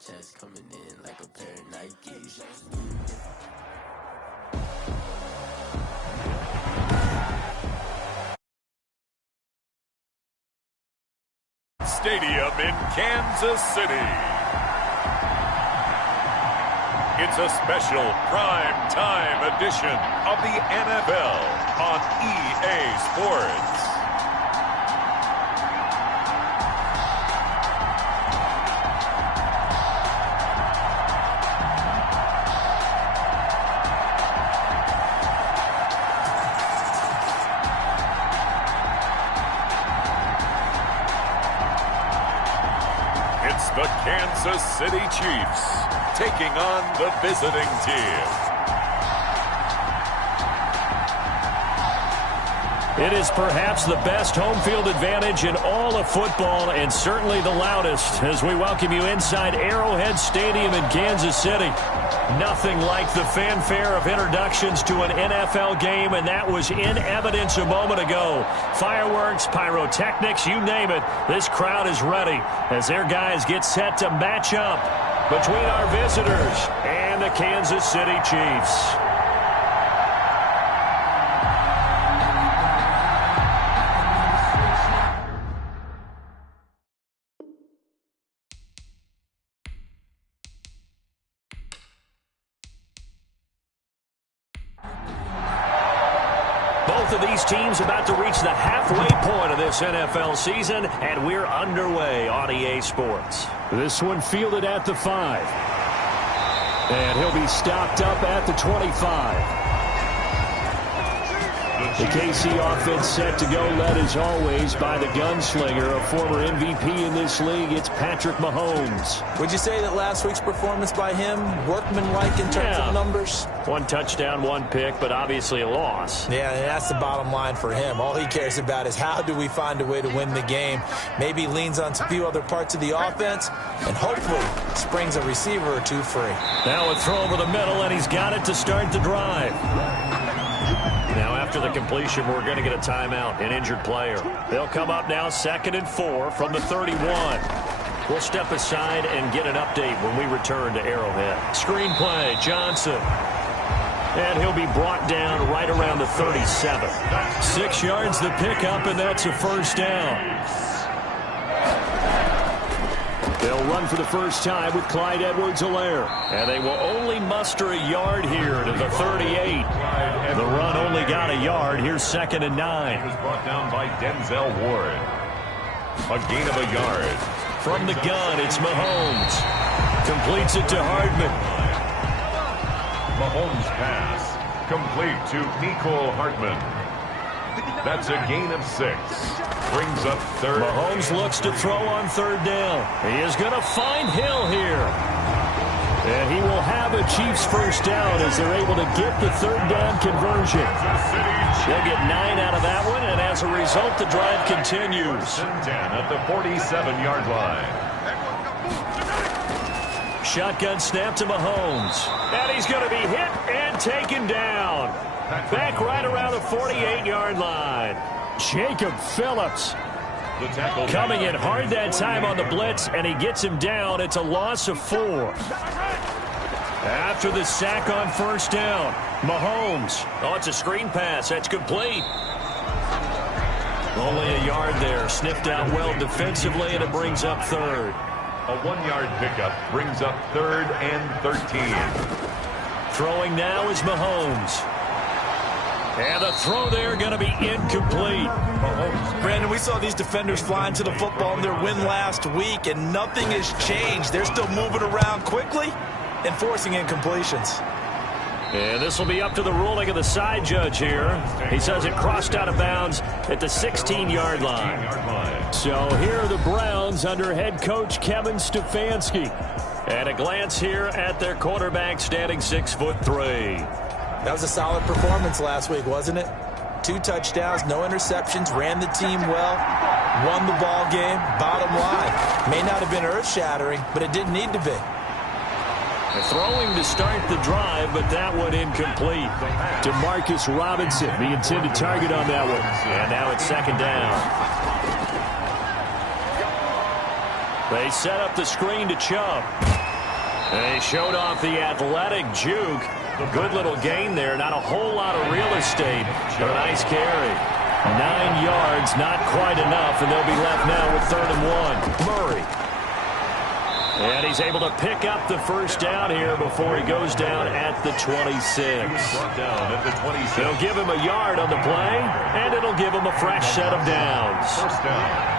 chest coming in like a pair of Nikes. Stadium in Kansas City. It's a special prime time edition of the NFL on EA Sports. The Kansas City Chiefs taking on the visiting team. It is perhaps the best home field advantage in all of football, and certainly the loudest, as we welcome you inside Arrowhead Stadium in Kansas City. Nothing like the fanfare of introductions to an NFL game, and that was in evidence a moment ago. Fireworks, pyrotechnics, you name it. This crowd is ready as their guys get set to match up between our visitors and the Kansas City Chiefs. Both of these teams about to reach the halfway point of this NFL season, and we're underway on EA Sports. This one fielded at the 5. And he'll be stopped up at the 25. The KC offense set to go, led as always by the gunslinger, a former MVP in this league. It's Patrick Mahomes. Would you say that last week's performance by him, workmanlike in terms of numbers? 1 touchdown, 1 pick, but obviously a loss. Yeah, and that's the bottom line for him. All he cares about is how do we find a way to win the game. Maybe leans on a few other parts of the offense and hopefully springs a receiver or two free. Now a throw over the middle, and he's got it to start the drive. Now after the completion, we're going to get a timeout, an injured player. They'll come up now 2nd and 4 from the 31. We'll step aside and get an update when we return to Arrowhead. Screen play, Johnson. And he'll be brought down right around the 37. 6 yards the pickup, and that's a first down. They'll run for the first time with Clyde Edwards-Helaire. And they will only muster a yard here to the 38. The run only got a yard. Here's 2nd and 9. It was brought down by Denzel Ward. A gain of a yard. From the gun, it's Mahomes. Completes it to Hardman. Mahomes' pass complete to Mecole Hardman. That's a gain of 6. Brings up 3rd. Mahomes looks to throw on 3rd down. He is going to find Hill here. And he will have a Chiefs first down as they're able to get the 3rd down conversion. They'll get 9 out of that one, and as a result, the drive continues. 10 at the 47-yard line. Shotgun snap to Mahomes. And he's going to be hit and taken down. Back right around the 48-yard line. Jacob Phillips coming in hard that time on the blitz, and he gets him down. It's a loss of 4. After the sack on 1st down, Mahomes. Oh, it's a screen pass. That's complete. Only a yard there. Sniffed out well defensively, and it brings up 3rd. A 1-yard pickup brings up 3rd and 13. Throwing now is Mahomes. And the throw there going to be incomplete. Brandon, we saw these defenders flying to the football in their win last week, and nothing has changed. They're still moving around quickly and forcing incompletions. And this will be up to the ruling of the side judge here. He says it crossed out of bounds at the 16-yard line. So here are the Browns under head coach Kevin Stefanski. And a glance here at their quarterback standing 6'3". That was a solid performance last week, wasn't it? 2 touchdowns, no interceptions, ran the team well, won the ball game. Bottom line, may not have been earth-shattering, but it didn't need to be. Throwing to start the drive, but that one incomplete. To Marcus Robinson, the intended target on that one. And now it's 2nd down. They set up the screen to Chubb. They showed off the athletic juke. Good little gain there. Not a whole lot of real estate, but a nice carry. 9 yards, not quite enough, and they'll be left now with 3rd and 1. Murray. And he's able to pick up the first down here before he goes down at the 26. It'll give him a yard on the play, and it'll give him a fresh set of downs. First down.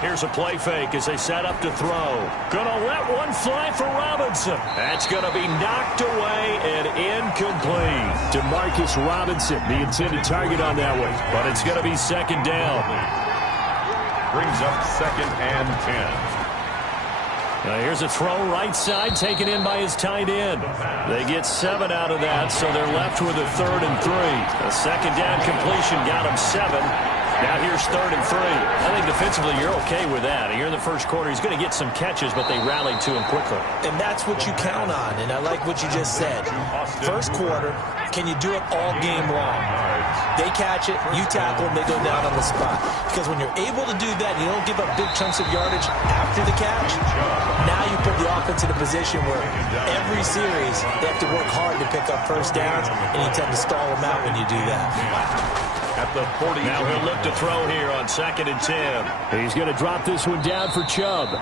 Here's a play fake as they set up to throw. Gonna let one fly for Robinson. That's gonna be knocked away and incomplete. DeMarcus Robinson, the intended target on that one. But it's gonna be 2nd down. Brings up 2nd and 10. Now here's a throw right side taken in by his tight end. They get 7 out of that, so they're left with a 3rd and 3. A 2nd down completion got him 7. Now here's 3rd and 3. I think defensively you're okay with that. Here in the first quarter, he's going to get some catches, but they rallied to him quickly. And that's what you count on, and I like what you just said. First quarter, can you do it all game long? They catch it, you tackle them, they go down on the spot. Because when you're able to do that, you don't give up big chunks of yardage after the catch, now you put the offense in a position where every series they have to work hard to pick up first downs, and you tend to stall them out when you do that. At the 40. Now he'll look to throw here on 2nd and 10. He's going to drop this one down for Chubb.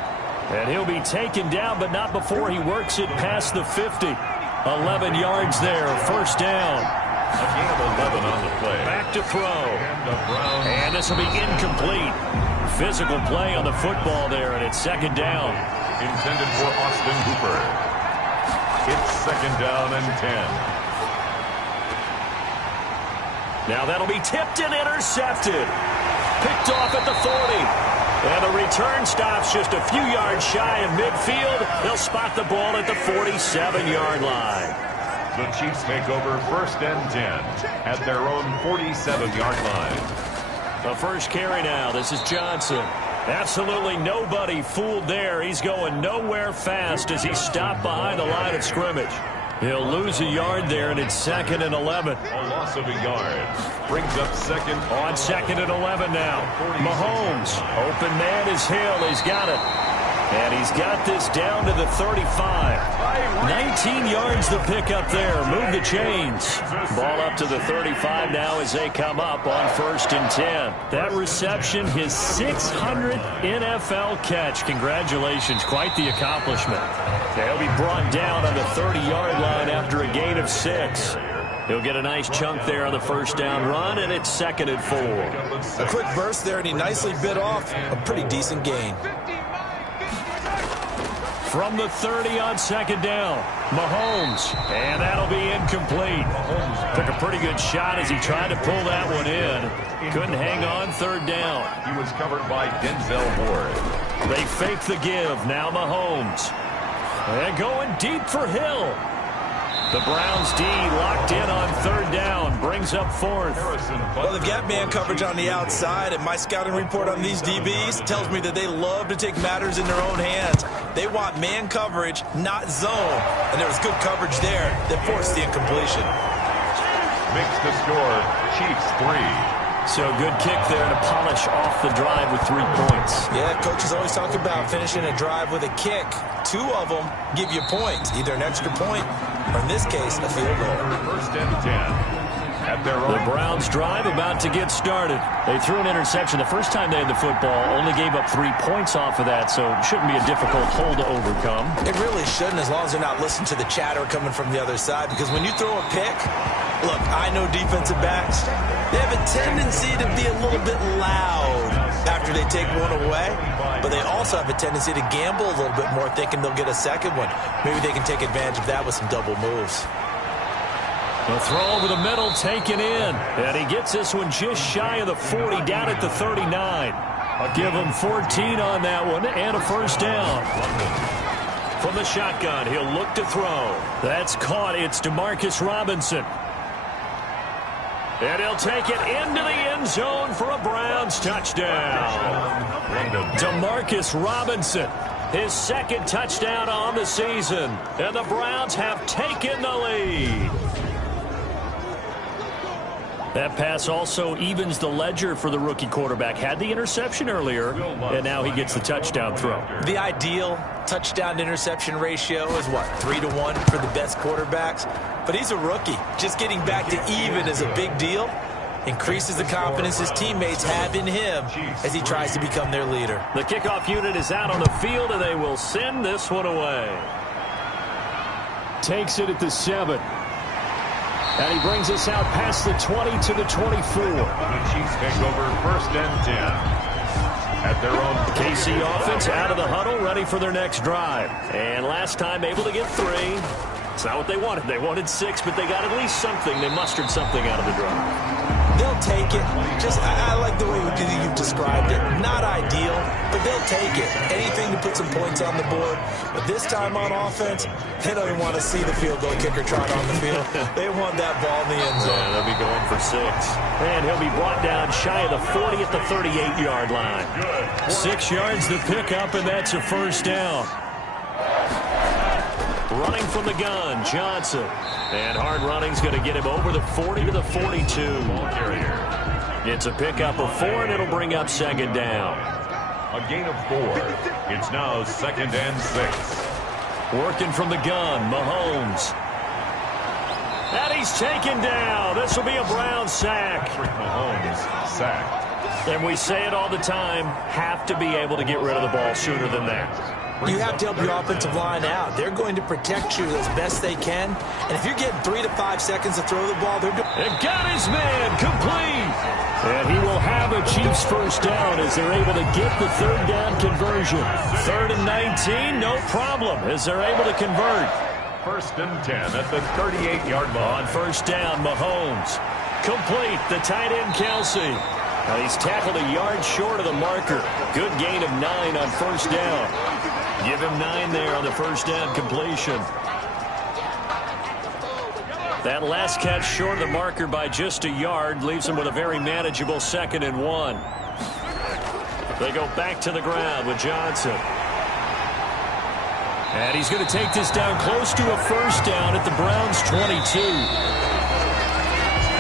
And he'll be taken down, but not before he works it past the 50. 11 yards there, first down. A gain of 11 on the play. Back to throw. And this will be incomplete. Physical play on the football there, and it's 2nd down. Intended for Austin Hooper. It's 2nd down and 10. Now that'll be tipped and intercepted. Picked off at the 40. And the return stops just a few yards shy of midfield. They'll spot the ball at the 47-yard line. The Chiefs take over 1st and 10 at their own 47-yard line. The first carry now. This is Johnson. Absolutely nobody fooled there. He's going nowhere fast as he's stopped behind the line of scrimmage. He'll lose a yard there, and it's 2nd and 11. A loss of a yard. Brings up 2nd. On 2nd and 11 now. Mahomes. Open man is Hill. He's got it. And he's got this down to the 35. 19 yards to pick up there. Move the chains. Ball up to the 35 now as they come up on 1st and 10. That reception, his 600th NFL catch. Congratulations. Quite the accomplishment. He'll be brought down on the 30-yard line after a gain of 6. He'll get a nice chunk there on the first down run, and it's 2nd and 4. A quick burst there, and he nicely bit off a pretty decent gain. From the 30 on 2nd down, Mahomes, and that'll be incomplete. Took a pretty good shot as he tried to pull that one in. Couldn't hang on 3rd down. He was covered by Denzel Ward. They fake the give. Now Mahomes. And going deep for Hill. The Browns D locked in on 3rd down. Brings up 4th. Well, they've got man coverage on the outside, and my scouting report on these DBs tells me that they love to take matters in their own hands. They want man coverage, not zone. And there was good coverage there that forced the incompletion. Makes the score Chiefs 3. So good kick there to polish off the drive with 3 points. Yeah, coaches always talk about finishing a drive with a kick. 2 of them give you points, either an extra point or, in this case, a field goal. 1st and 10. At their own. The Browns drive about to get started. They threw an interception the first time they had the football, only gave up 3 points off of that, so it shouldn't be a difficult hole to overcome. It really shouldn't, as long as they're not listening to the chatter coming from the other side, because when you throw a pick, look, I know defensive backs, they have a tendency to be a little bit loud after they take one away, but they also have a tendency to gamble a little bit more, thinking they'll get a second one. Maybe they can take advantage of that with some double moves. The throw over the middle, taken in. And he gets this one just shy of the 40, down at the 39. I'll give him 14 on that one, and a first down. From the shotgun, he'll look to throw. That's caught. It's DeMarcus Robinson. And he'll take it into the end zone for a Browns touchdown. DeMarcus Robinson, his 2nd touchdown on the season. And the Browns have taken the lead. That pass also evens the ledger for the rookie quarterback. Had the interception earlier, and now he gets the touchdown throw. The ideal touchdown-to-interception ratio is, what, 3-to-1 for the best quarterbacks? But he's a rookie. Just getting back to even is a big deal. Increases the confidence his teammates have in him as he tries to become their leader. The kickoff unit is out on the field, and they will send this one away. Takes it at the 7. And he brings us out past the 20 to the 24. The Chiefs take over 1st and 10 at their own. KC offense out of the huddle, ready for their next drive. And last time able to get 3. It's not what they wanted. They wanted 6, but they got at least something. They mustered something out of the drive. They'll take it. I like the way you've described it. Not ideal, but they'll take it. Anything to put some points on the board. But this time on offense, they don't even want to see the field goal kicker trot on the field. They want that ball in the end zone. Yeah, they'll be going for 6. And he'll be brought down shy of the 40 at the 38-yard line. 6 yards to pick up, and that's a 1st down. Running from the gun, Johnson. And hard running's going to get him over the 40 to the 42. It's a pickup of 4, and it'll bring up 2nd down. A gain of 4. It's now 2nd and 6. Working from the gun, Mahomes. And he's taken down. This will be a Brown sack. Patrick Mahomes sacked. And we say it all the time, have to be able to get rid of the ball sooner than that. You have to help your offensive line out. They're going to protect you as best they can. And if you're getting 3 to 5 seconds to throw the ball, they're doing. And got his man complete. And he will have a Chiefs 1st down as they're able to get the 3rd down conversion. 3rd and 19, no problem as they're able to convert. 1st and 10 at the 38-yard line. On 1st down, Mahomes. Complete, the tight end, Kelsey. Now he's tackled a yard short of the marker. Good gain of 9 on 1st down. Give him 9 there on the 1st down completion. That last catch short of the marker by just a yard leaves him with a very manageable 2nd and 1. They go back to the ground with Johnson. And he's going to take this down close to a 1st down at the Browns' 22.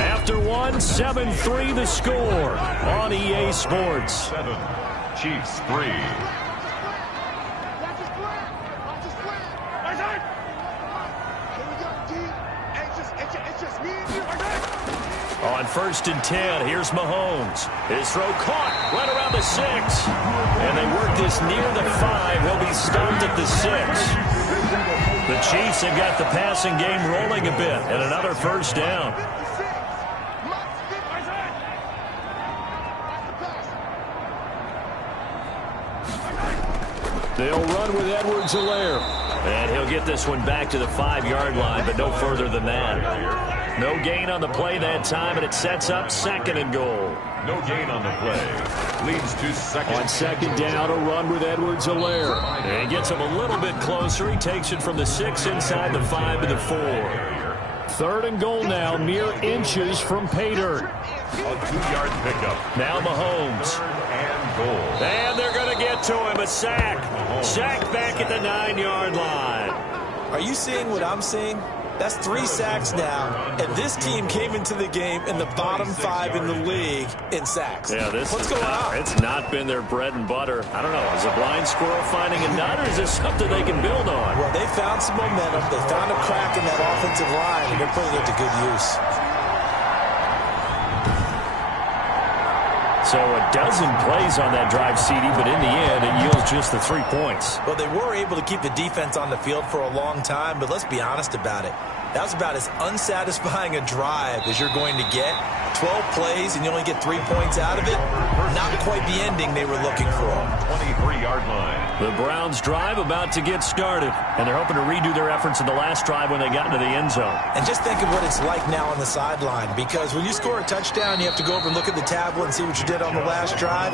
After 1, 7-3 the score on EA Sports. 7, Chiefs 3. On 1st and 10, here's Mahomes. His throw caught right around the 6. And they work this near the 5. He'll be stopped at the 6. The Chiefs have got the passing game rolling a bit. And another 1st down. They'll run with Edwards-Helaire. And he'll get this one back to the 5-yard line, but no further than that. No gain on the play that time, and it sets up 2nd and goal. No gain on the play. Leads to 2nd. On 2nd down, a run with Edwards-Helaire. And he gets him a little bit closer. He takes it from the 6 inside the 5 to the 4. 3rd and goal now, mere inches from pay dirt. A 2-yard pickup. Now Mahomes. 3rd and goal. And they're going to get to him. A sack. Sack back at the 9-yard line. Are you seeing what I'm seeing? That's 3 sacks now, and this team came into the game in the bottom 5 in the league in sacks. Yeah, What's going on? It's not been their bread and butter. I don't know. Is a blind squirrel finding a nut, or is this something they can build on? Well, they found some momentum. They found a crack in that offensive line, and they're putting it to good use. So a dozen plays on that drive, CD, but in the end, it yields just the 3 points. Well, they were able to keep the defense on the field for a long time, but let's be honest about it. That was about as unsatisfying a drive as you're going to get. 12 plays and you only get 3 points out of it. Not quite the ending they were looking for. 23-yard line. The Browns drive about to get started, and they're hoping to redo their efforts in the last drive when they got into the end zone. And just think of what it's like now on the sideline, because when you score a touchdown, you have to go over and look at the tablet and see what you did on the last drive.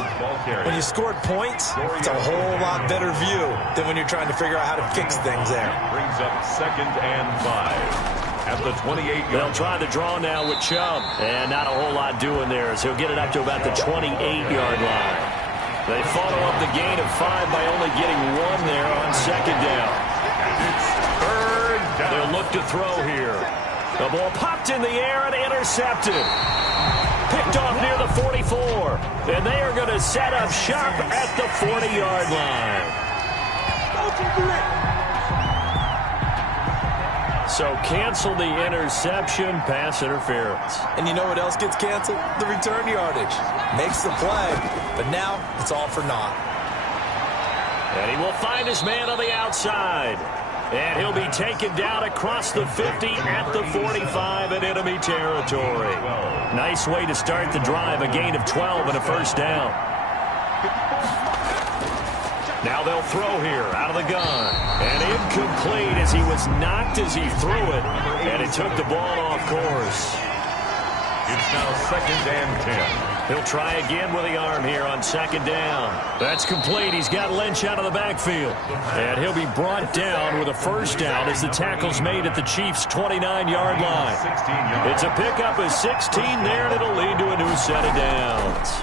When you scored points, it's a whole lot better view than when you're trying to figure out how to fix things there. Brings up 2nd and 5. At the 28-yard. They'll try the draw now with Chubb. And not a whole lot doing there, as he'll get it up to about the 28-yard line. They follow up the gain of 5 by only getting 1 there on 2nd down. It's 3rd down. They'll look to throw here. The ball popped in the air and intercepted. Picked off near the 44. And they are going to set up shop at the 40-yard line. So cancel the interception, pass interference. And you know what else gets canceled? The return yardage. Makes the play, but now it's all for naught. And he will find his man on the outside. And he'll be taken down across the 50 at the 45 in enemy territory. Nice way to start the drive, a gain of 12 and a first down. Now they'll throw here out of the gun. And incomplete as he was knocked as he threw it. And it took the ball off course. It's now 2nd and 10. He'll try again with the arm here on 2nd down. That's complete. He's got Lynch out of the backfield. And he'll be brought down with a first down as the tackle's made at the Chiefs' 29-yard line. It's a pickup of 16 there, and it'll lead to a new set of downs.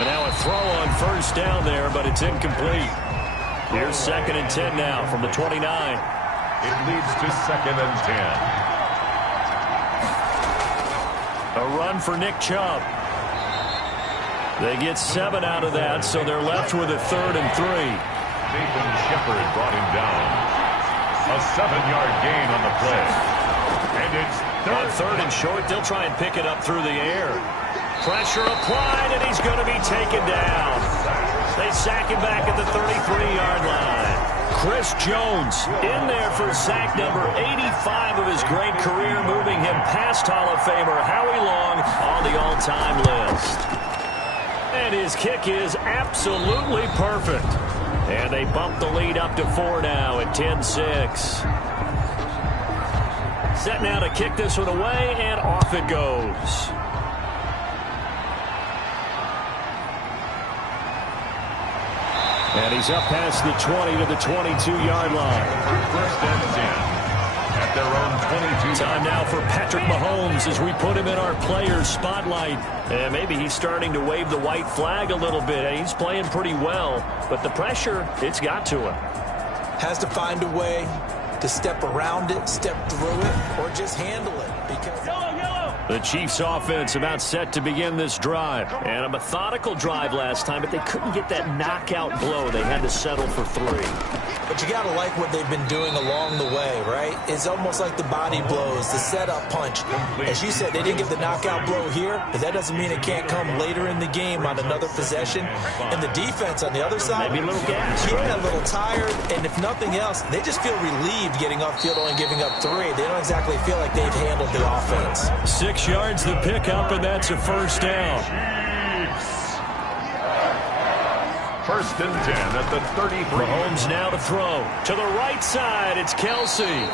And now a throw on first down there, but it's incomplete. Here's 2nd and 10 now from the 29. It leads to 2nd and 10. A run for Nick Chubb. They get 7 out of that, so they're left with a 3rd and 3. Nathan Shepard brought him down. A 7-yard gain on the play. And it's on 3rd and short. They'll try and pick it up through the air. Pressure applied, and he's going to be taken down. They sack him back at the 33-yard line. Chris Jones in there for sack number 85 of his great career, moving him past Hall of Famer Howie Long on the all-time list. And his kick is absolutely perfect. And they bump the lead up to 4 now at 10-6. Set now to kick this one away, and off it goes. And he's up past the 20 to the 22-yard line. 1st and 10 at their own 22. Time now for Patrick Mahomes as we put him in our players spotlight. And maybe he's starting to wave the white flag a little bit. He's playing pretty well, but the pressure, it's got to him. Has to find a way to step around it, step through it, or just handle it. Because the Chiefs offense about set to begin this drive. And a methodical drive last time, but they couldn't get that knockout blow. They had to settle for 3. But you got to like what they've been doing along the way, right? It's almost like the body blows, the setup punch. As you said, they didn't get the knockout blow here, but that doesn't mean it can't come later in the game on another possession. And the defense on the other side, maybe a little gas, yeah, a little tired. And if nothing else, they just feel relieved getting upfield, only giving up 3. They don't exactly feel like they've handled the offense. 6 yards the pickup, and that's a first down. 1st and 10 at the 33. Mahomes now to throw. To the right side, it's Kelsey.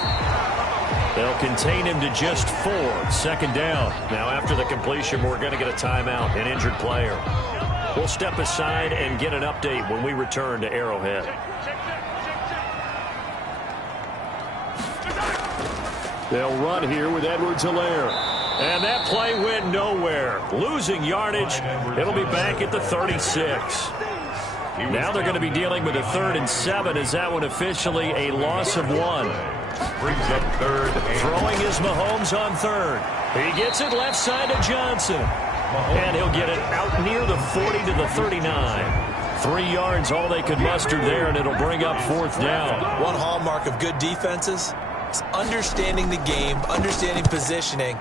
They'll contain him to just 4. 2nd down. Now after the completion, we're going to get a timeout, an injured player. We'll step aside and get an update when we return to Arrowhead. They'll run here with Edwards-Helaire. And that play went nowhere. Losing yardage. It'll be back at the 36. Now they're going to be dealing with a 3rd and 7. Is that one officially a loss of 1? Brings up 3rd. Throwing is Mahomes on 3rd. He gets it left side to Johnson. And he'll get it out near the 40 to the 39. 3 yards, all they could muster there, and it'll bring up 4th down. One hallmark of good defenses is understanding the game, understanding positioning,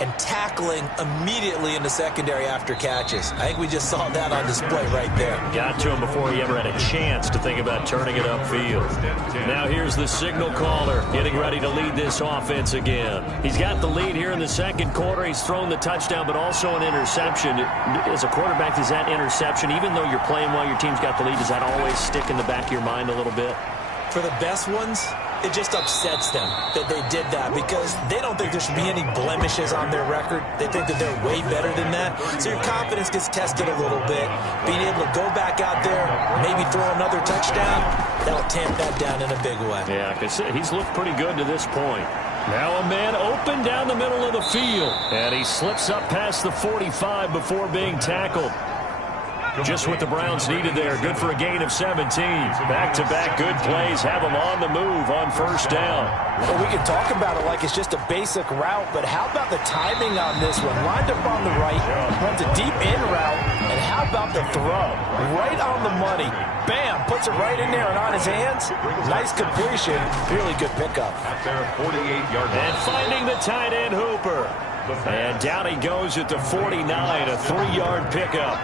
and tackling immediately in the secondary after catches. I think we just saw that on display right there. Got to him before he ever had a chance to think about turning it upfield. Now here's the signal caller getting ready to lead this offense again. He's got the lead here in the 2nd quarter. He's thrown the touchdown, but also an interception. As a quarterback, does that interception, even though you're playing while your team's got the lead, does that always stick in the back of your mind a little bit? For the best ones, it just upsets them that they did that because they don't think there should be any blemishes on their record. They think that they're way better than that. So your confidence gets tested a little bit. Being able to go back out there, maybe throw another touchdown, that'll tamp that down in a big way. Yeah, because he's looked pretty good to this point. Now a man open down the middle of the field. And he slips up past the 45 before being tackled. Just what the Browns needed there. Good for a gain of 17. Back-to-back good plays have them on the move on first down. Well, we can talk about it like it's just a basic route, but how about the timing on this one? Lined up on the right, runs a deep in route, and how about the throw? Right on the money. Bam, puts it right in there and on his hands. Nice completion. Really good pickup. And finding the tight end Hooper. And down he goes at the 49, a 3-yard pickup.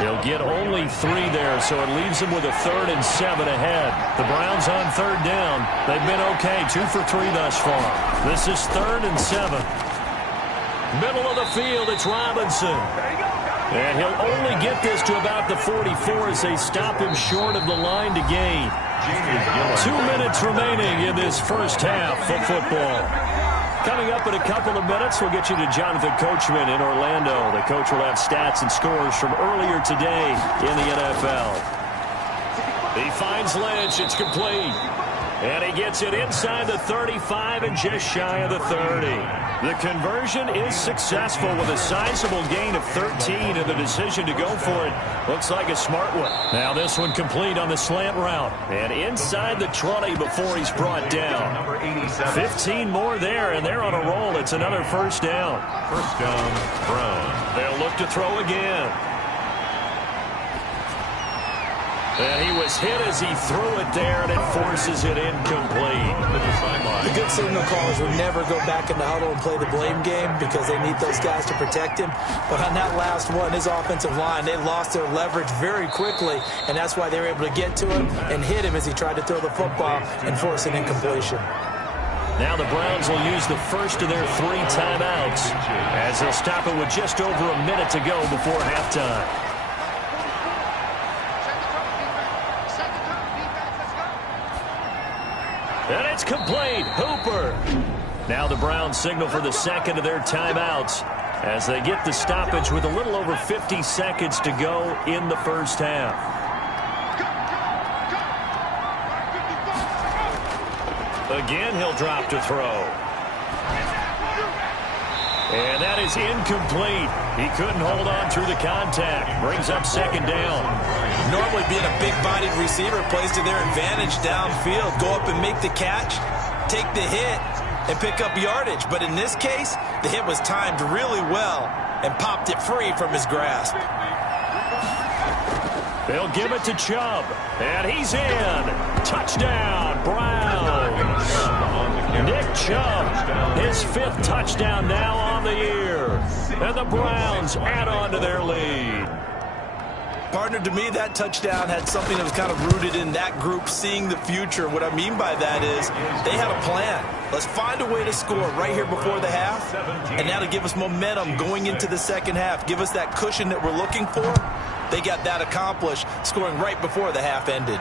He'll get only 3 there, so it leaves him with a 3rd and 7 ahead. The Browns on 3rd down. They've been okay, 2 for 3 thus far. This is 3rd and 7. Middle of the field, it's Robinson. And he'll only get this to about the 44 as they stop him short of the line to gain. 2 minutes remaining in this first half of football. Coming up in a couple of minutes, we'll get you to Jonathan Coachman in Orlando. The coach will have stats and scores from earlier today in the NFL. He finds Lynch. It's complete. And he gets it inside the 35 and just shy of the 30. The conversion is successful with a sizable gain of 13, and the decision to go for it looks like a smart one. Now this one complete on the slant route. And inside the 20 before he's brought down. 15 more there, and they're on a roll. It's another first down. First down, Browns. They'll look to throw again. And he was hit as he threw it there, and it forces it incomplete. The good signal callers would never go back in the huddle and play the blame game because they need those guys to protect him. But on that last one, his offensive line, they lost their leverage very quickly, and that's why they were able to get to him and hit him as he tried to throw the football and force an incompletion. Now the Browns will use the first of their 3 timeouts as they'll stop it with just over a minute to go before halftime. And it's complete. Hooper. Now the Browns signal for the second of their timeouts as they get the stoppage with a little over 50 seconds to go in the first half. Again, he'll drop to throw. And that is incomplete. He couldn't hold on through the contact. Brings up second down. Normally being a big-bodied receiver plays to their advantage downfield. Go up and make the catch, take the hit, and pick up yardage. But in this case, the hit was timed really well and popped it free from his grasp. They'll give it to Chubb. And he's in. Touchdown, Browns. Nick Chubb, his 5th touchdown now on the year. And the Browns add on to their lead. Partner, to me, that touchdown had something that was kind of rooted in that group seeing the future. What I mean by that is they had a plan. Let's find a way to score right here before the half, and that'll give us momentum going into the second half. Give us that cushion that we're looking for. They got that accomplished, scoring right before the half ended.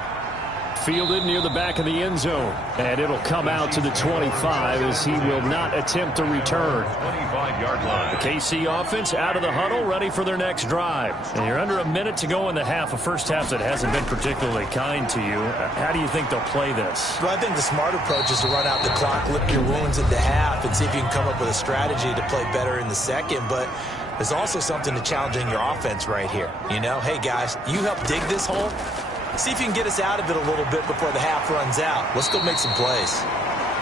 Fielded near the back of the end zone. And it'll come out to the 25 as he will not attempt to return. 25-yard line. The KC offense out of the huddle, ready for their next drive. And you're under a minute to go in the half, a first half that hasn't been particularly kind to you. How do you think they'll play this? Well, I think the smart approach is to run out the clock, lick your wounds into half, and see if you can come up with a strategy to play better in the second. But there's also something to challenging your offense right here. You know, hey, guys, you help dig this hole. See if you can get us out of it a little bit before the half runs out. Let's go make some plays.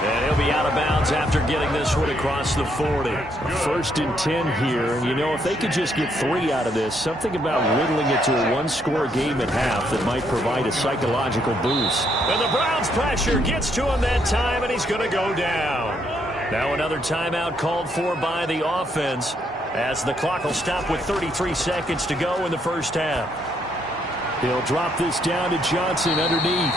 And he'll be out of bounds after getting this one across the 40. 1st and 10 here. And, you know, if they could just get 3 out of this, something about whittling it to a 1-score game at half that might provide a psychological boost. And the Browns pressure gets to him that time, and he's going to go down. Now another timeout called for by the offense as the clock will stop with 33 seconds to go in the first half. He'll drop this down to Johnson underneath.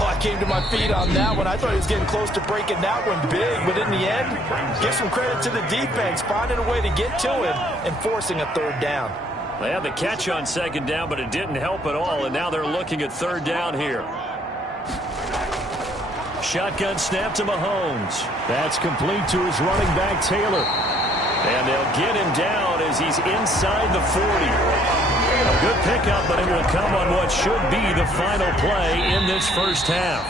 Oh, I came to my feet on that one. I thought he was getting close to breaking that one big, but in the end, give some credit to the defense, finding a way to get to him and forcing a 3rd down. They had the catch on 2nd down, but it didn't help at all, and now they're looking at 3rd down here. Shotgun snap to Mahomes. That's complete to his running back, Taylor. And they'll get him down as he's inside the 40. A good pickup, but it will come on what should be the final play in this first half.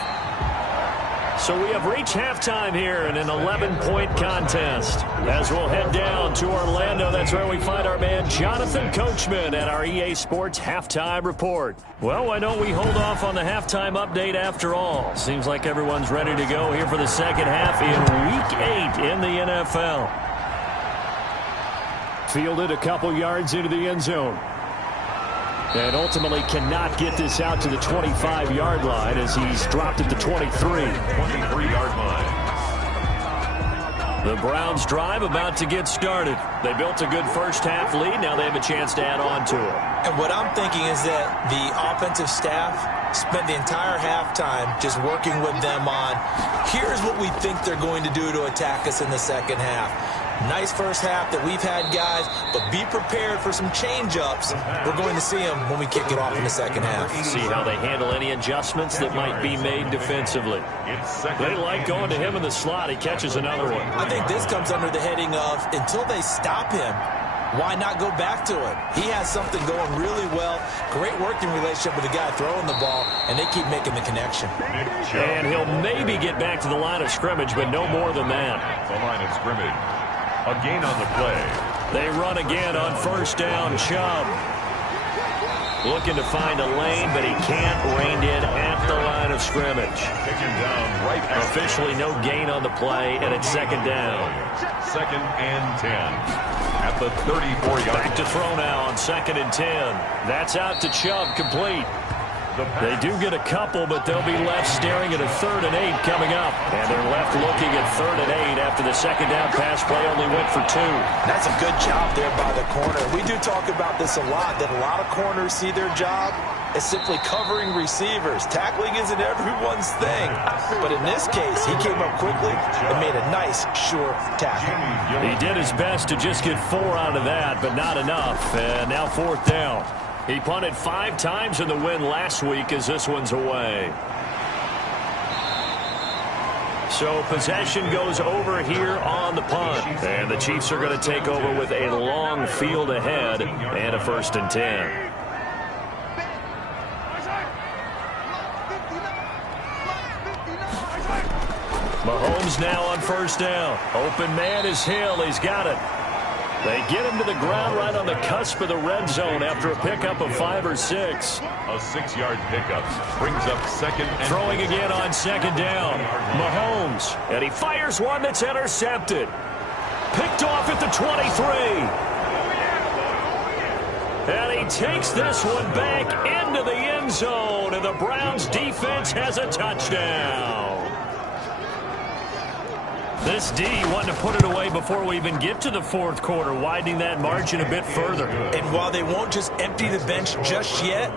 So we have reached halftime here in an 11-point contest. As we'll head down to Orlando, that's where we find our man Jonathan Coachman at our EA Sports Halftime Report. Well, why don't we hold off on the halftime update after all? Seems like everyone's ready to go here for the second half in Week 8 in the NFL. Fielded a couple yards into the end zone. And ultimately cannot get this out to the 25-yard line as he's dropped at the 23. 23-yard line. The Browns drive about to get started. They built a good first-half lead. Now they have a chance to add on to it. And what I'm thinking is that the offensive staff spent the entire halftime just working with them on, here's what we think they're going to do to attack us in the second half. Nice first half that we've had, guys, but be prepared for some change-ups. We're going to see them when we kick it off in the second half. See how they handle any adjustments that might be made defensively. They like going to him in the slot. He catches another one. I think this comes under the heading of, until they stop him, why not go back to it? He has something going really well. Great working relationship with the guy throwing the ball, and they keep making the connection. And he'll maybe get back to the line of scrimmage, but no more than that. The line of scrimmage. A gain on the play. They run again on first down. Chubb looking to find a lane, but he can't. Reined in at the line of scrimmage. Taken down right. Officially no gain on the play, and it's second down. 2nd and 10. At the 34-yard line. Back to throw now on 2nd and 10. That's out to Chubb, complete. They do get a couple, but they'll be left staring at a 3rd and 8 coming up. And they're left looking at 3rd and 8 after the second down pass play only went for 2. That's a good job there by the corner. We do talk about this a lot, that a lot of corners see their job as simply covering receivers. Tackling isn't everyone's thing. But in this case, he came up quickly and made a nice, sure tackle. He did his best to just get 4 out of that, but not enough. And now 4th down. He punted 5 times in the win last week as this one's away. So possession goes over here on the punt. And the Chiefs are going to take over with a long field ahead and a 1st and 10. Mahomes now on first down. Open man is Hill. He's got it. They get him to the ground right on the cusp of the red zone after a pickup of 5 or 6. A 6-yard pickup brings up 2nd and throwing again on 2nd down. Mahomes, and he fires one that's intercepted. Picked off at the 23. And he takes this one back into the end zone, and the Browns defense has a touchdown. This D wanting to put it away before we even get to the 4th quarter, widening that margin a bit further. And while they won't just empty the bench just yet,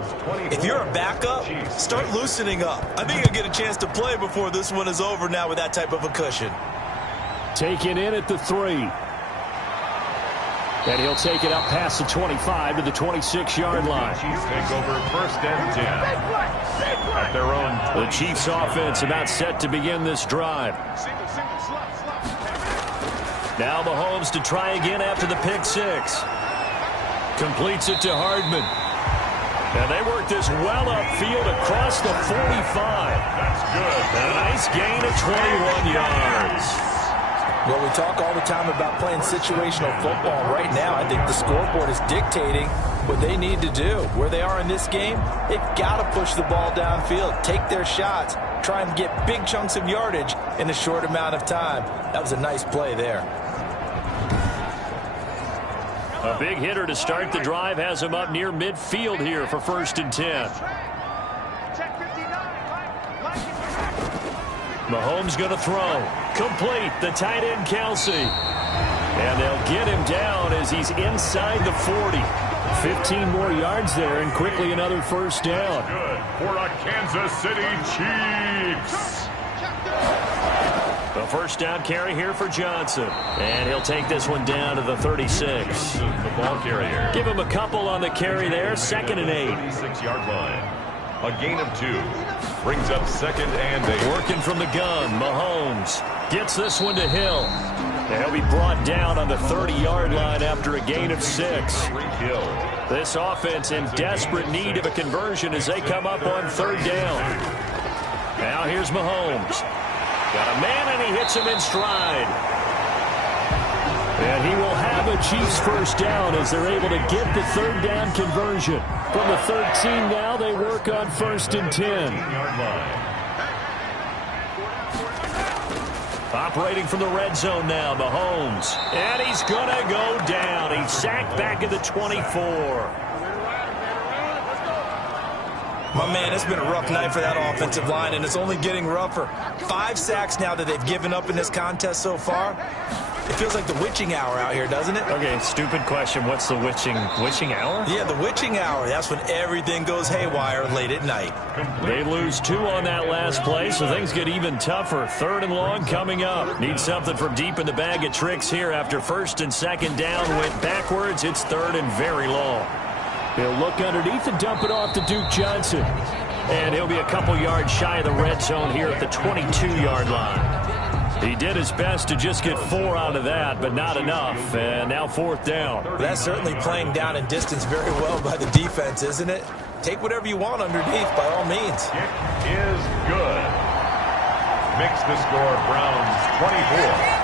if you're a backup, start loosening up. I think you'll get a chance to play before this one is over now with that type of a cushion. Taken in at the 3. And he'll take it up past the 25 to the 26-yard line. Chiefs take over 1st and 10. At their own. The Chiefs offense about set to begin this drive. Now Mahomes to try again after the pick 6. Completes it to Hardman. And they work this well upfield across the 45. That's good. And a nice gain of 21 yards. Well, we talk all the time about playing situational football. Right now, I think the scoreboard is dictating what they need to do. Where they are in this game, they've got to push the ball downfield, take their shots, try and get big chunks of yardage in a short amount of time. That was a nice play there. A big hitter to start the drive has him up near midfield here for 1st and 10. Mahomes going to throw. Complete. The tight end, Kelsey. And they'll get him down as he's inside the 40. 15 more yards there and quickly another 1st down. Good for a Kansas City Chiefs. The 1st down carry here for Johnson. And he'll take this one down to the 36. The ball carrier. Give him a couple on the carry there. 2nd and 8. 36-yard line. A gain of 2. Brings up 2nd and 8. Working from the gun. Mahomes gets this one to Hill. He'll be brought down on the 30-yard line after a gain of 6. This offense in desperate need of a conversion as they come up on 3rd down. Now here's Mahomes. Got a man, and he hits him in stride. And he will have a Chiefs first down as they're able to get the third down conversion. From the 13 now, they work on 1st and 10. Operating from the red zone now, Mahomes. And he's going to go down. He's sacked back at the 24. My man, it's been a rough night for that offensive line, and it's only getting rougher. 5 sacks now that they've given up in this contest so far. It feels like the witching hour out here, doesn't it? Okay, stupid question. What's the witching hour? Yeah, the witching hour. That's when everything goes haywire late at night. They lose 2 on that last play, so things get even tougher. 3rd and long coming up. Need something from deep in the bag of tricks here after 1st and 2nd down went backwards. It's 3rd and very long. He'll look underneath and dump it off to Duke Johnson. And he'll be a couple yards shy of the red zone here at the 22-yard line. He did his best to just get 4 out of that, but not enough. And now 4th down. That's certainly playing down in distance very well by the defense, isn't it? Take whatever you want underneath, by all means. It is good. Makes the score Browns 24.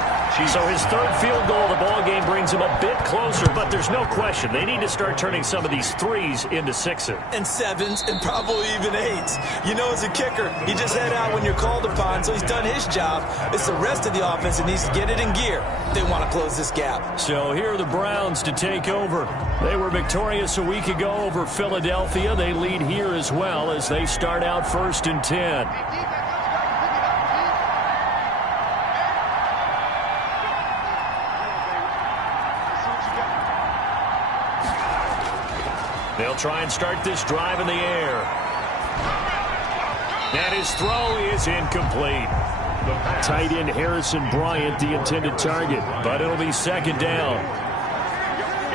So his 3rd field goal of the ball game brings him a bit closer, but there's no question they need to start turning some of these 3s into 6s. And 7s and probably even 8s. You know, as a kicker, you just head out when you're called upon, so he's done his job. It's the rest of the offense that needs to get it in gear. They want to close this gap. So here are the Browns to take over. They were victorious a week ago over Philadelphia. They lead here as well as they start out 1st and 10. They'll try and start this drive in the air. And his throw is incomplete. Tight end Harrison Bryant, the intended target, but it'll be 2nd down.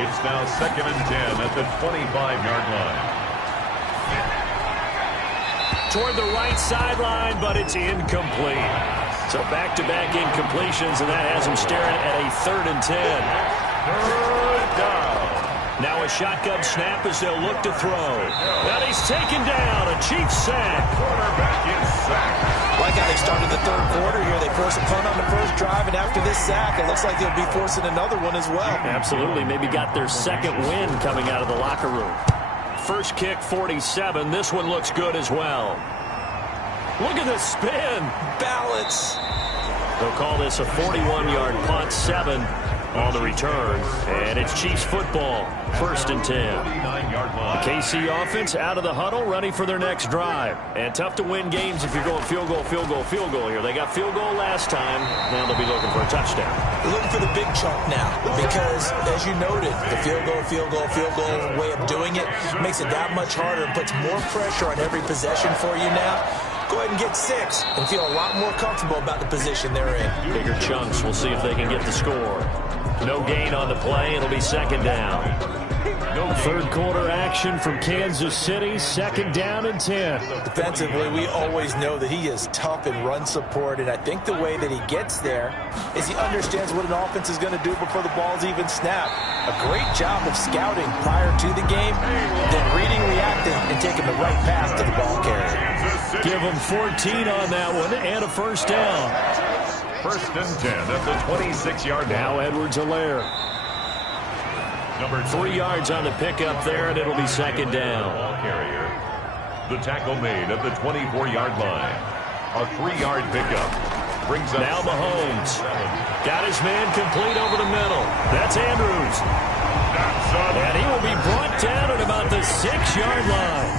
It's now 2nd and 10 at the 25-yard line. Toward the right sideline, but it's incomplete. So back-to-back incompletions, and that has him staring at a 3rd and 10. 3rd down. Now a shotgun snap as they'll look to throw. And he's taken down. A Chiefs sack. Quarterback is sacked. Like how they started the 3rd quarter here. They forced a punt on the 1st drive, and after this sack, it looks like they'll be forcing another one as well. Absolutely. Maybe got their 2nd win coming out of the locker room. First kick, 47. This one looks good as well. Look at the spin. Balance. They'll call this a 41-yard punt, 7 on the return. And it's Chiefs football, 1st and 10. The KC offense out of the huddle, ready for their next drive. And tough to win games if you're going field goal, field goal, field goal here. They got field goal last time. Now they'll be looking for a touchdown. They're looking for the big chunk now because, as you noted, the field goal, field goal, field goal way of doing it makes it that much harder and puts more pressure on every possession for you now. Go ahead and get 6 and feel a lot more comfortable about the position they're in. Bigger chunks. We'll see if they can get the score. No gain on the play. It'll be 2nd down. 3rd quarter action from Kansas City. 2nd down and 10. Defensively, we always know that he is tough in run support, and I think the way that he gets there is he understands what an offense is going to do before the ball's even snapped. A great job of scouting prior to the game, then reading, reacting, and taking the right pass to the ball carrier. Give him 14 on that one and a 1st down. 1st and 10 at the 26-yard line. Now Edwards-Helaire. Number 3 yards on the pickup there, and it'll be 2nd down. Ball carrier. The tackle made at the 24-yard line. A 3-yard pickup. Brings up now Mahomes. Got his man complete over the middle. That's Andrews. And he will be brought down at about the 6-yard line.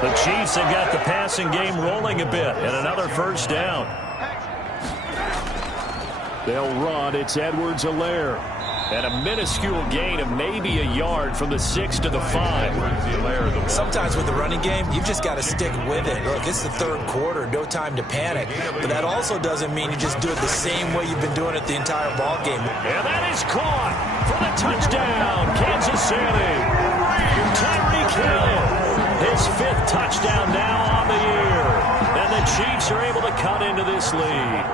The Chiefs have got the passing game rolling a bit, and another 1st down. They'll run. It's Edwards-Helaire. And a minuscule gain of maybe a yard from the 6 to the 5. Sometimes with the running game, you've just got to stick with it. Look, it's the 3rd quarter, no time to panic. But that also doesn't mean you just do it the same way you've been doing it the entire ball game. And that is caught for the touchdown, Kansas City. Tyreek Hill, his 5th touchdown now on the year. And the Chiefs are able to cut into this lead.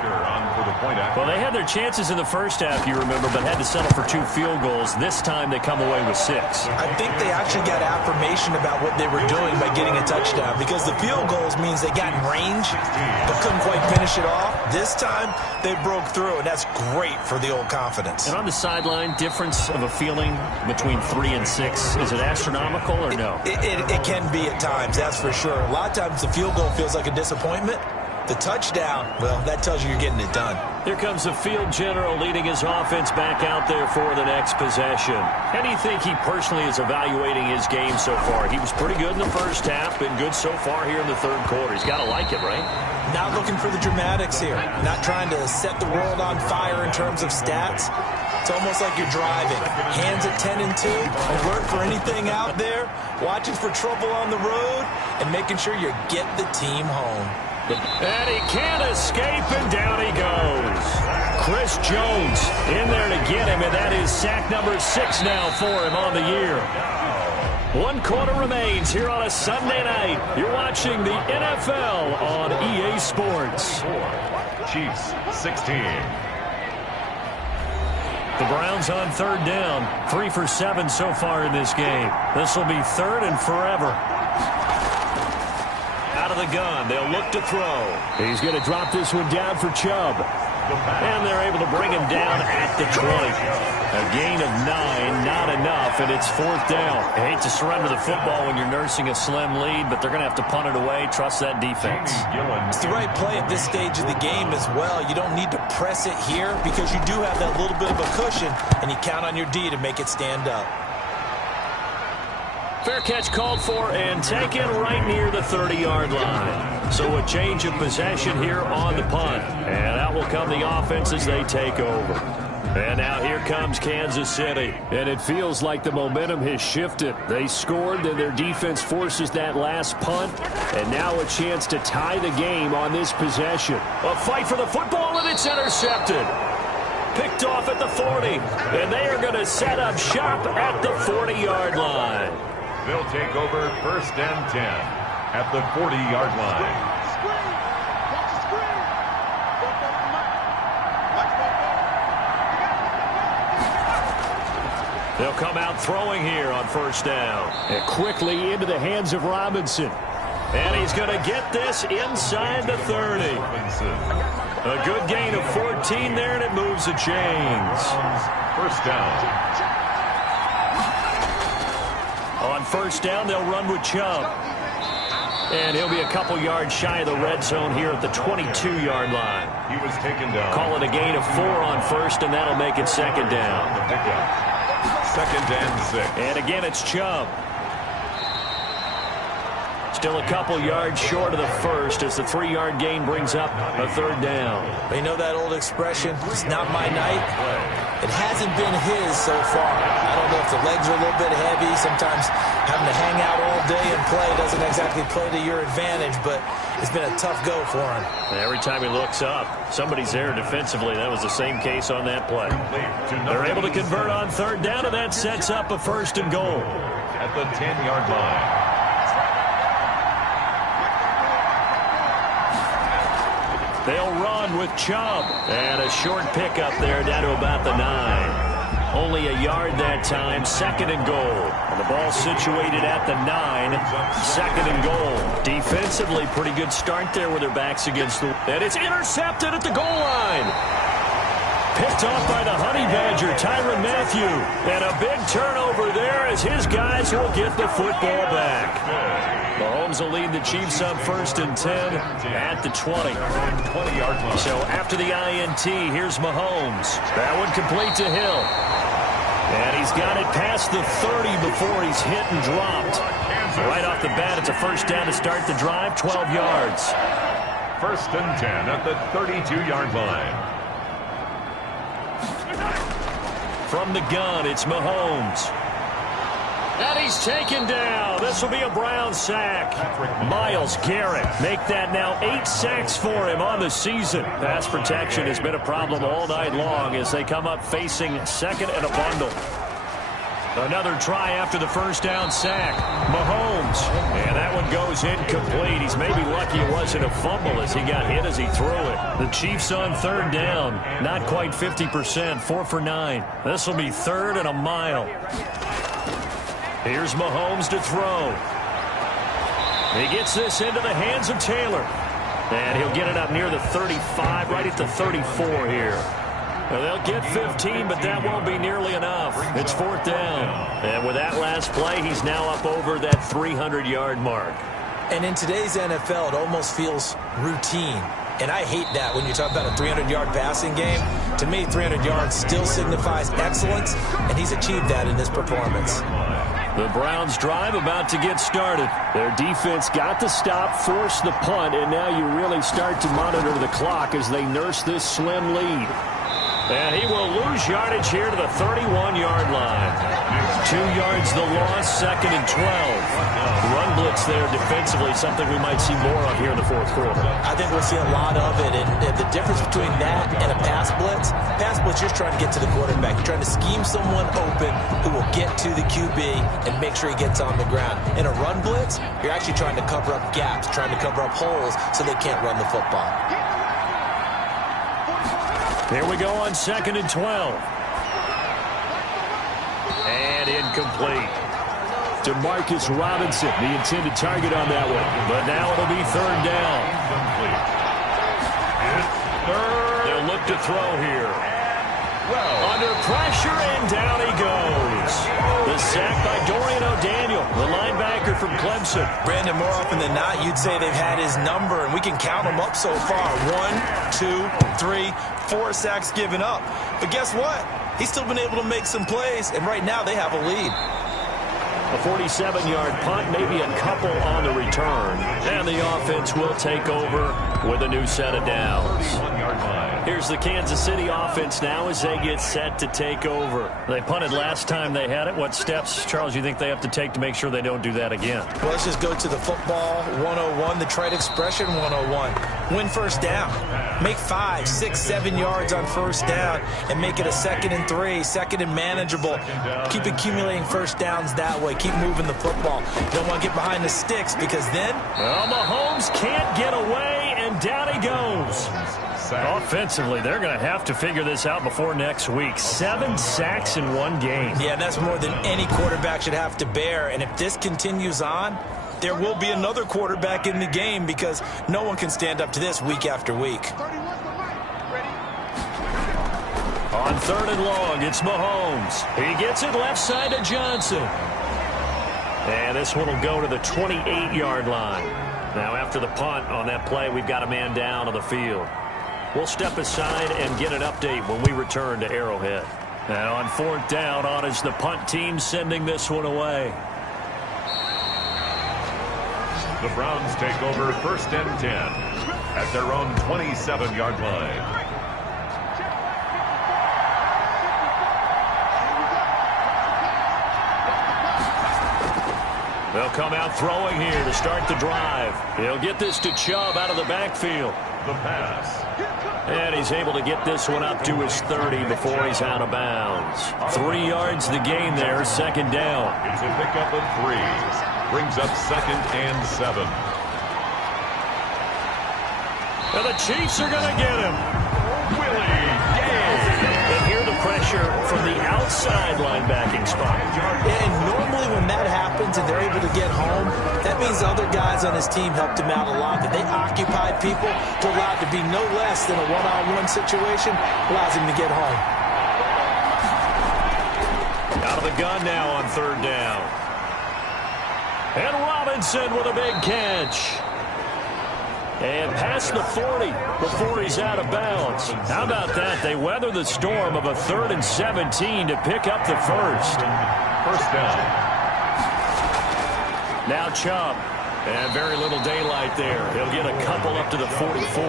Well, they had their chances in the first half, you remember, but had to settle for 2 field goals. This time they come away with 6. I think they actually got affirmation about what they were doing by getting a touchdown, because the field goals means they got in range but couldn't quite finish it off. This time they broke through, and that's great for the old confidence. And on the sideline, difference of a feeling between 3 and 6, is it astronomical or no? It can be at times, that's for sure. A lot of times the field goal feels like a disappointment. The touchdown, well, that tells you you're getting it done. Here comes the field general leading his offense back out there for the next possession. How do you think he personally is evaluating his game so far? He was pretty good in the first half, been good so far here in the third quarter. He's got to like it, right? Not looking for the dramatics here. Not trying to set the world on fire in terms of stats. It's almost like you're driving. Hands at 10 and 2, alert for anything out there, watching for trouble on the road, and making sure you get the team home. And he can't escape, and down he goes. Chris Jones in there to get him, and that is sack number 6 now for him on the year. 1 quarter remains here on a Sunday night. You're watching the NFL on EA Sports. Chiefs 16. The Browns on 3rd down. 3 for 7 so far in this game. This will be 3rd and forever. Out of the gun, they'll look to throw. He's going to drop this one down for Chubb. And they're able to bring him down at the 20. A gain of 9, not enough, and it's 4th down. I hate to surrender the football when you're nursing a slim lead, but they're going to have to punt it away. Trust that defense. It's the right play at this stage of the game as well. You don't need to press it here because you do have that little bit of a cushion, and you count on your D to make it stand up. Fair catch called for and taken right near the 30-yard line. So a change of possession here on the punt. And out will come the offense as they take over. And now here comes Kansas City. And it feels like the momentum has shifted. They scored, then their defense forces that last punt. And now a chance to tie the game on this possession. A fight for the football, and it's intercepted. Picked off at the 40. And they are going to set up shop at the 40-yard line. They'll take over 1st and 10 at the 40-yard line. They'll come out throwing here on 1st down. And quickly into the hands of Robinson. And he's going to get this inside the 30. A good gain of 14 there, and it moves the chains. 1st down. On 1st down, they'll run with Chubb. And he'll be a couple yards shy of the red zone here at the 22-yard line. He was taken down. Call it a gain of 4 on 1st, and that'll make it 2nd down. 2nd and 6. And again, it's Chubb. Still a couple yards short of the 1st as the 3-yard gain brings up a 3rd down. You know that old expression, it's not my night? It hasn't been his so far. I don't know if the legs are a little bit heavy. Sometimes having to hang out all day and play doesn't exactly play to your advantage, but it's been a tough go for him. And every time he looks up, somebody's there defensively. That was the same case on that play. They're able to convert on 3rd down, and that sets up a 1st and goal. At the 10-yard line. They'll run with Chubb. And a short pickup there down to about the 9. Only a yard that time. 2nd and goal. And the ball situated at the 9. 2nd and goal. Defensively, pretty good start there with their backs against the... And it's intercepted at the goal line. Picked off by the Honey Badger, Tyrann Mathieu. And a big turnover there as his guys will get the football back. Mahomes will lead the Chiefs on 1st and 10 at the 20. 20-yard line. So after the INT, here's Mahomes. That one complete to Hill. And he's got it past the 30 before he's hit and dropped. Right off the bat, it's a 1st down to start the drive, 12 yards. 1st and 10 at the 32-yard line. From the gun, it's Mahomes. And he's taken down. This will be a Brown sack. Myles Garrett make that now 8 sacks for him on the season. Pass protection has been a problem all night long as they come up facing 2nd and a bundle. Another try after the first down sack. Mahomes. And that one goes incomplete. He's maybe lucky it wasn't a fumble as he got hit as he threw it. The Chiefs on third down. Not quite 50%. 4 for 9. This will be third and a mile. Here's Mahomes to throw. He gets this into the hands of Taylor. And he'll get it up near the 35, right at the 34 here. Well, they'll get 15, but that won't be nearly enough. It's fourth down. And with that last play, he's now up over that 300-yard mark. And in today's NFL, it almost feels routine. And I hate that when you talk about a 300-yard passing game. To me, 300 yards still signifies excellence, and he's achieved that in this performance. The Browns drive about to get started. Their defense got the stop, forced the punt, and now you really start to monitor the clock as they nurse this slim lead. And he will lose yardage here to the 31-yard line. 2 yards the loss, second and 12. Run blitz there defensively, something we might see more of here in the fourth quarter. I think we'll see a lot of it. And the difference between that and a pass blitz, you're trying to get to the quarterback. You're trying to scheme someone open who will get to the QB and make sure he gets on the ground. In a run blitz, you're actually trying to cover up gaps, trying to cover up holes so they can't run the football. Here we go on second and 12. And incomplete. DeMarcus Robinson, the intended target on that one. But now it'll be third down. They'll look to throw here. Under pressure, and down he goes. The sack by Dorian O'Daniel, the linebacker from Clemson. Brandon, more often than not, you'd say they've had his number, and we can count them up so far. 1, 2, 3, 4 sacks given up. But guess what? He's still been able to make some plays, and right now they have a lead. A 47-yard punt, maybe a couple on the return. And the offense will take over with a new set of downs. Here's the Kansas City offense now as they get set to take over. They punted last time they had it. What steps, Charles, you think they have to take to make sure they don't do that again? Well, let's just go to the football 101, the trite expression 101. Win first down. Make 5, 6, 7 yards on first down and make it a 2nd and 3, 2nd and manageable. Keep accumulating first downs that way. Keep moving the football. You don't want to get behind the sticks because then... Well, Mahomes can't get away, and down he goes. Offensively, they're going to have to figure this out before next week. 7 sacks in one game. Yeah, that's more than any quarterback should have to bear. And if this continues on, there will be another quarterback in the game because no one can stand up to this week after week. On third and long, it's Mahomes. He gets it left side to Johnson. And this one will go to the 28-yard line. Now, after the punt on that play, we've got a man down on the field. We'll step aside and get an update when we return to Arrowhead. And on fourth down, on is the punt team sending this one away. The Browns take over first and 10 at their own 27-yard line. They'll come out throwing here to start the drive. He'll get this to Chubb out of the backfield. The pass. And he's able to get this one up to his 30 before he's out of bounds. 3 yards the gain there, second down. It's a pickup of 3. Brings up 2nd and 7. And the Chiefs are going to get him. Willie Gay. And here the pressure from the outside linebacking spot. And normally when that happens and they're able to get home, that means other guys on his team helped him out a lot. That they occupied people to allow it to be no less than a one-on-one situation, allows him to get home. Out of the gun now on third down. And Robinson with a big catch. And past the 40 before he's out of bounds. How about that? They weather the storm of a 3rd and 17 to pick up the first. First down. Now Chubb. And very little daylight there. He'll get a couple up to the 44.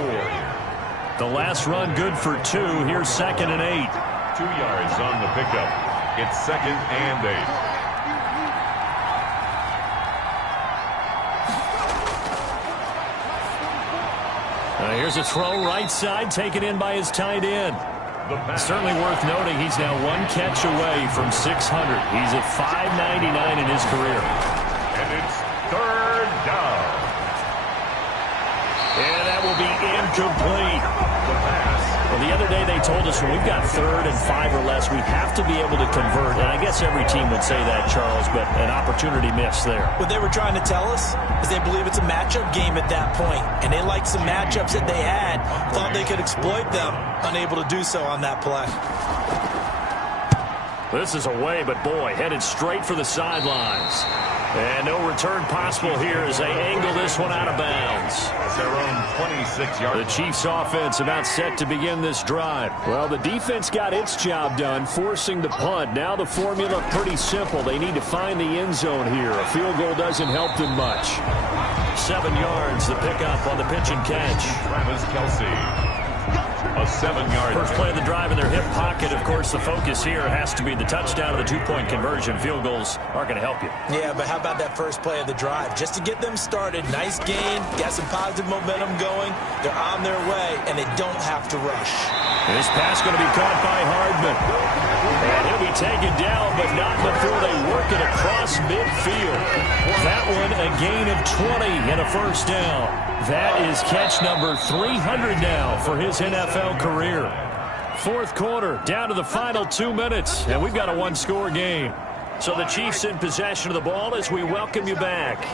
The last run good for 2. Here's 2nd and 8. 2 yards on the pickup. It's 2nd and 8. Here's a throw right side, taken in by his tight end. Certainly worth noting he's now one catch away from 600. He's at 599 in his career. And it's third down. And that will be incomplete. The pass. Well, the other day they told us when we've got 3rd and 5 or less, we have to be able to convert. And I guess every team would say that, Charles, but an opportunity missed there. What they were trying to tell us is they believe it's a matchup game at that point, and they liked some matchups that they had, thought they could exploit them, unable to do so on that play. This is away, but boy, headed straight for the sidelines. And no return possible here as they angle this one out of bounds. Their own 26-yard. The Chiefs offense about set to begin this drive. Well, the defense got its job done, forcing the punt. Now the formula pretty simple. They need to find the end zone here. A field goal doesn't help them much. 7 yards, the pickup on the pitch and catch. Travis Kelce. A 7-yard. First play of the drive in their hip pocket. Of course, the focus here has to be the touchdown of the 2-point conversion. Field goals aren't going to help you. Yeah, but how about that first play of the drive? Just to get them started, nice gain, got some positive momentum going. They're on their way, and they don't have to rush. This pass going to be caught by Hardman. And he'll be taken down, but not before they work it across midfield. That one, a gain of 20 and a first down. That is catch number 300 now for his NFL career. 4th quarter, down to the final 2 minutes, and we've got a 1-score game. So the Chiefs in possession of the ball as we welcome you back.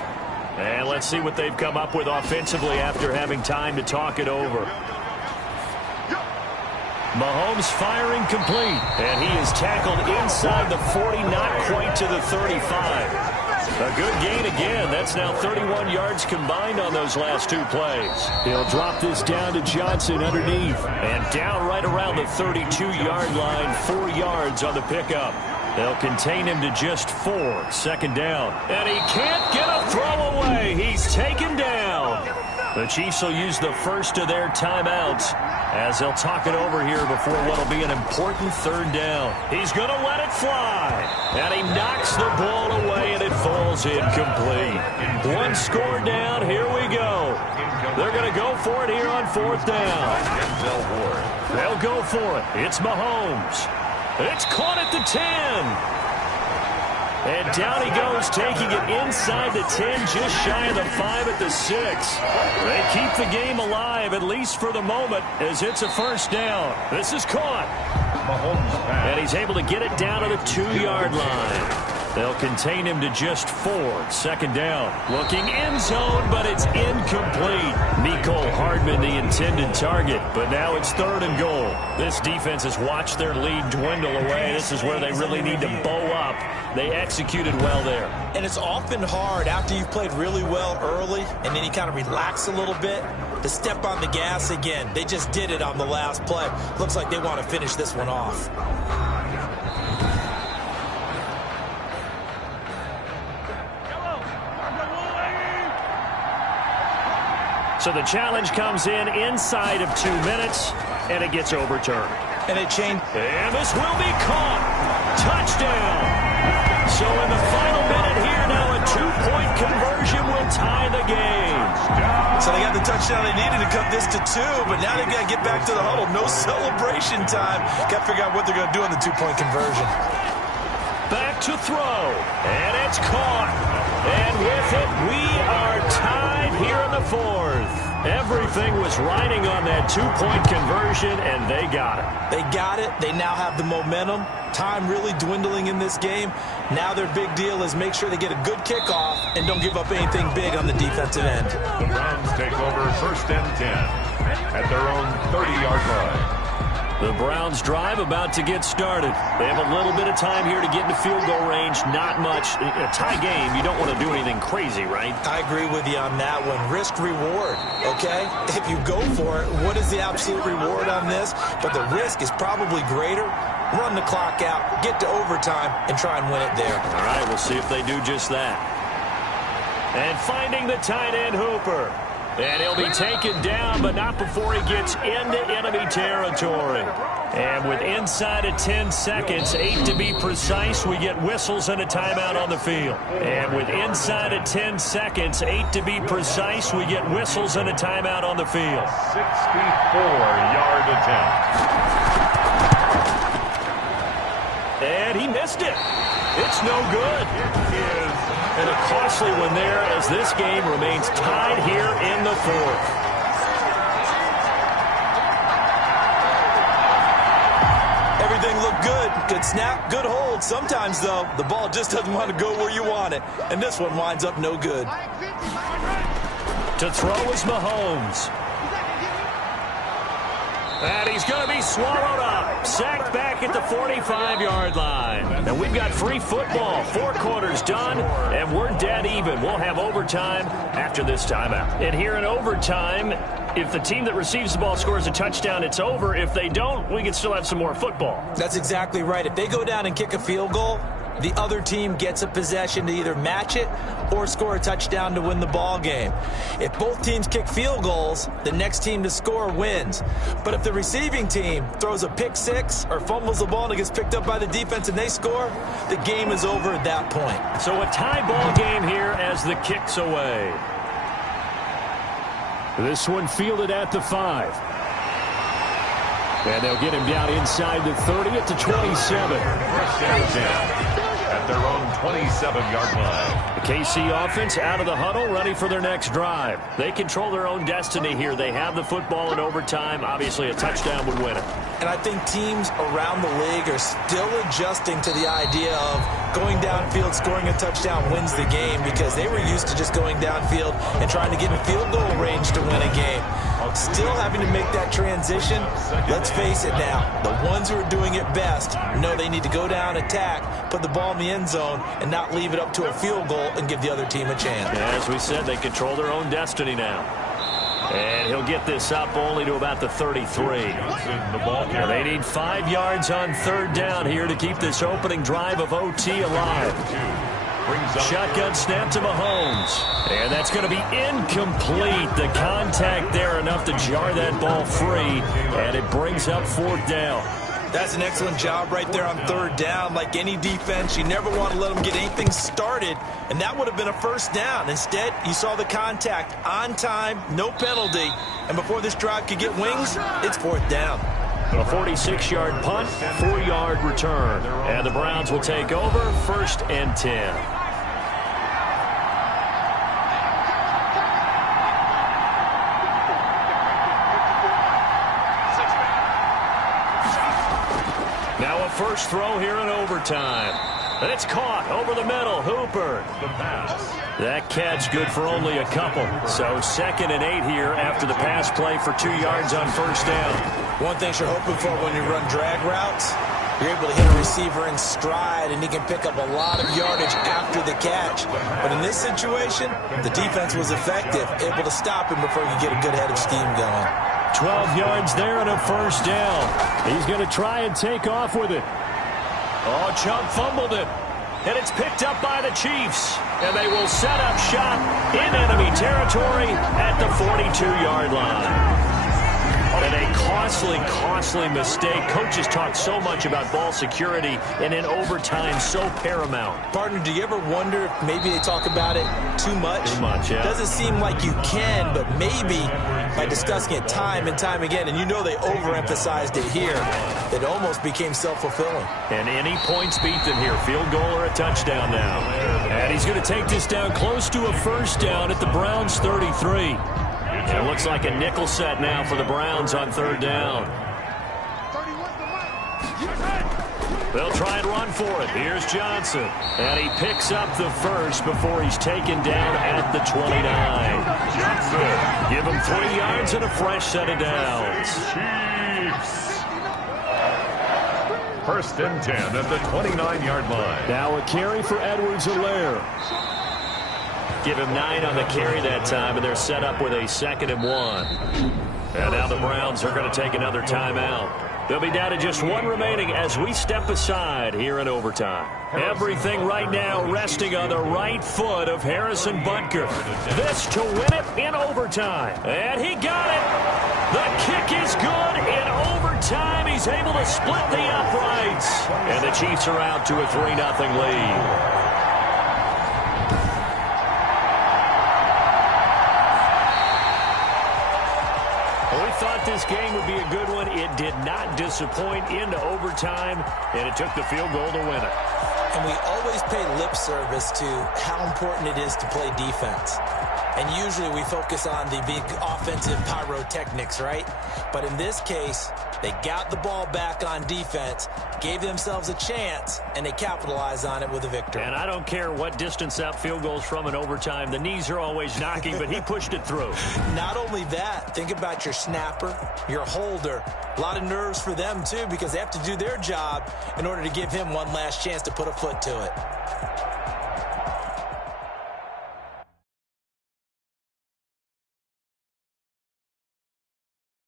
And let's see what they've come up with offensively after having time to talk it over. Mahomes firing complete, and he is tackled inside the 40, not quite to the 35. A good gain again. That's now 31 yards combined on those last 2 plays. He'll drop this down to Johnson underneath, and down right around the 32-yard line, 4 yards on the pickup. They'll contain him to just 4, 2nd down. And he can't get a throw away. He's taken down. The Chiefs will use the first of their timeouts as they'll talk it over here before what will be an important 3rd down. He's going to let it fly. And he knocks the ball away, and it falls incomplete. 1 score down. Here we go. They're going to go for it here on 4th down. They'll go for it. It's Mahomes. It's caught at the 10. And down he goes, taking it inside the 10, just shy of the 5 at the 6. They keep the game alive, at least for the moment, as it's a first down. This is caught. And he's able to get it down to the 2-yard line. They'll contain him to just 4, 2nd down. Looking end zone, but it's incomplete. Mecole Hardman, the intended target, but now it's 3rd and goal. This defense has watched their lead dwindle away. This is where they really need to bow up. They executed well there. And it's often hard after you've played really well early and then you kind of relax a little bit to step on the gas again. They just did it on the last play. Looks like they want to finish this one off. So the challenge comes in inside of 2 minutes, and it gets overturned. And it changed. And this will be caught. Touchdown. So in the final minute here now, a 2-point conversion will tie the game. So they got the touchdown they needed to cut this to 2, but now they've got to get back to the huddle. No celebration time. Got to figure out what they're going to do on the 2-point conversion. Back to throw, and it's caught. And with it, we are tied here in the 4th. Everything was riding on that 2-point conversion, and they got it. They got it. They now have the momentum. Time really dwindling in this game. Now their big deal is make sure they get a good kickoff and don't give up anything big on the defensive end. The Browns take over 1st and 10 at their own 30-yard line. The Browns drive about to get started. They have a little bit of time here to get into field goal range. Not much. In a tie game, you don't want to do anything crazy, right? I agree with you on that one. Risk reward, okay? If you go for it, what is the absolute reward on this? But the risk is probably greater. Run the clock out, get to overtime, and try and win it there. All right, we'll see if they do just that. And finding the tight end, Hooper. And he'll be taken down, but not before he gets into enemy territory. And with inside of 10 seconds, 8 to be precise, we get whistles and a timeout on the field. And with inside of 10 seconds, 8 to be precise, we get whistles and a timeout on the field. 64-yard attempt. And he missed it. It's no good. And a costly one there as this game remains tied here in the fourth. Everything looked good. Good snap, good hold. Sometimes, though, the ball just doesn't want to go where you want it. And this one winds up no good. To throw is Mahomes. And he's going to be swallowed up. Sacked back at the 45-yard line. And we've got free football. 4 quarters done, and we're dead even. We'll have overtime after this timeout. And here in overtime, if the team that receives the ball scores a touchdown, it's over. If they don't, we can still have some more football. That's exactly right. If they go down and kick a field goal, the other team gets a possession to either match it or score a touchdown to win the ball game. If both teams kick field goals, the next team to score wins. But if the receiving team throws a pick six or fumbles the ball and it gets picked up by the defense and they score, the game is over at that point. So a tie ball game here as the kick's away. This one fielded at the 5. And they'll get him down inside the 30 at the 27. At their own 27-yard line. The KC offense out of the huddle, ready for their next drive. They control their own destiny here. They have the football in overtime. Obviously, a touchdown would win it. And I think teams around the league are still adjusting to the idea of going downfield, scoring a touchdown wins the game, because they were used to just going downfield and trying to get in field goal range to win a game. Still having to make that transition. Let's face it now, the ones who are doing it best know they need to go down, attack, put the ball in the end zone, and not leave it up to a field goal and give the other team a chance. As we said, they control their own destiny now. And he'll get this up only to about the 33. And they need 5 yards on 3rd down here to keep this opening drive of OT alive. Shotgun snap to Mahomes. And that's going to be incomplete. The contact there enough to jar that ball free. And it brings up 4th down. That's an excellent job right there on 3rd down. Like any defense, you never want to let them get anything started, and that would have been a 1st down. Instead, you saw the contact on time, no penalty, and before this drive could get wings, it's 4th down. A 46-yard punt, 4-yard return, and the Browns will take over 1st and 10. First throw here in overtime. And it's caught over the middle. Hooper. That catch good for only a couple. So 2nd and 8 here after the pass play for 2 yards on 1st down. One thing you're hoping for when you run drag routes, you're able to hit a receiver in stride and he can pick up a lot of yardage after the catch. But in this situation, the defense was effective, able to stop him before he could get a good head of steam going. 12 yards there and a 1st down. He's going to try and take off with it. Oh, Chubb fumbled it. And it's picked up by the Chiefs. And they will set up shop in enemy territory at the 42-yard line. And a costly mistake. Coaches talk so much about ball security, and in overtime, so paramount. Partner, do you ever wonder if maybe they talk about it too much? Too much, yeah. Doesn't seem like you can, but maybe by discussing it time and time again, and you know they overemphasized it here, it almost became self-fulfilling. And any points beat them here, field goal or a touchdown now. And he's going to take this down close to a 1st down at the Browns' 33. And it looks like a nickel set now for the Browns on 3rd down. They'll try and run for it. Here's Johnson. And he picks up the 1st before he's taken down at the 29. Give him 3 yards and a fresh set of downs. 1st and 10 at the 29-yard line. Now a carry for Edwards-Helaire. Give him 9 on the carry that time, and they're set up with a 2nd and 1. And now the Browns are going to take another timeout. They'll be down to just 1 remaining as we step aside here in overtime. Everything right now resting on the right foot of Harrison Butker. This to win it in overtime. And he got it. The kick is good in overtime. He's able to split the uprights. And the Chiefs are out to a 3-0 lead. thought this game would be a good one. It did not disappoint into overtime, and it took the field goal to win it. And we always pay lip service to how important it is to play defense. And usually we focus on the big offensive pyrotechnics, right? But in this case, they got the ball back on defense, gave themselves a chance, and they capitalized on it with a victory. And I don't care what distance that field goal's from in overtime. The knees are always knocking, but he pushed it through. Not only that, think about your snapper, your holder. A lot of nerves for them, too, because they have to do their job in order to give him one last chance to put a foot to it.